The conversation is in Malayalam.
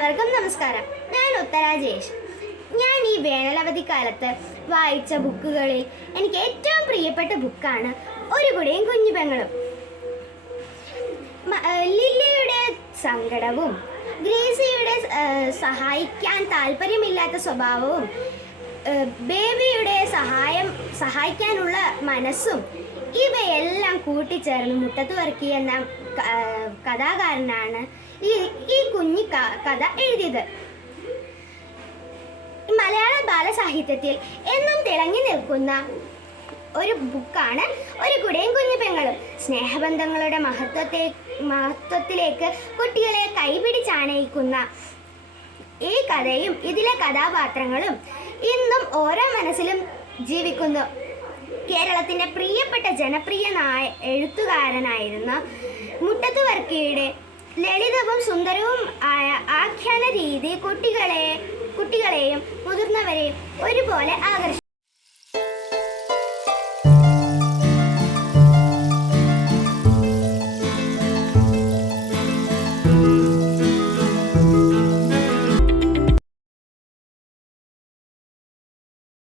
നമസ്കാരം. ഞാൻ ഉത്തരാജേഷ്. ഞാൻ ഈ വേനലവധി വേനലവധിക്കാലത്ത് വായിച്ച ബുക്കുകളിൽ എനിക്ക് ഏറ്റവും പ്രിയപ്പെട്ട ബുക്കാണ് ഒരു കുടയും കുഞ്ഞു പെങ്ങളും. ലില്ലിയുടെ സങ്കടവും ഗ്രേസിയുടെ സഹായിക്കാൻ താല്പര്യമില്ലാത്ത സ്വഭാവവും ബേബിയുടെ സഹായം സഹായിക്കാനുള്ള മനസ്സും ഇവയെല്ലാം കൂട്ടിച്ചേർന്ന് മുട്ടത്ത് വർക്കി എന്ന കഥാകാരനാണ് ഈ ഈ കുഞ്ഞി കഥ എഴുതിയത്. മലയാള ബാലസാഹിത്യത്തിൽ എന്നും തിളങ്ങി നിൽക്കുന്ന ഒരു ബുക്കാണ് ഒരു കുടയും കുഞ്ഞു പെങ്ങളും. സ്നേഹബന്ധങ്ങളുടെ മഹത്വത്തെ മഹത്വത്തിലേക്ക് കുട്ടികളെ കൈപിടിച്ചാണയിക്കുന്ന ഈ കഥയും ഇതിലെ കഥാപാത്രങ്ങളും ഇന്നും ഓരോ മനസ്സിലും ജീവിക്കുന്നു. കേരളത്തിന്റെ പ്രിയപ്പെട്ട ജനപ്രിയ നായ എഴുത്തുകാരനായിരുന്ന മുട്ടത്ത് വർക്കിയുടെ ലളിതവും സുന്ദരവും ആയ ആഖ്യാന രീതി കുട്ടികളെ കുട്ടികളെയും മുതിർന്നവരെയും ഒരുപോലെ ആകർഷിക്കും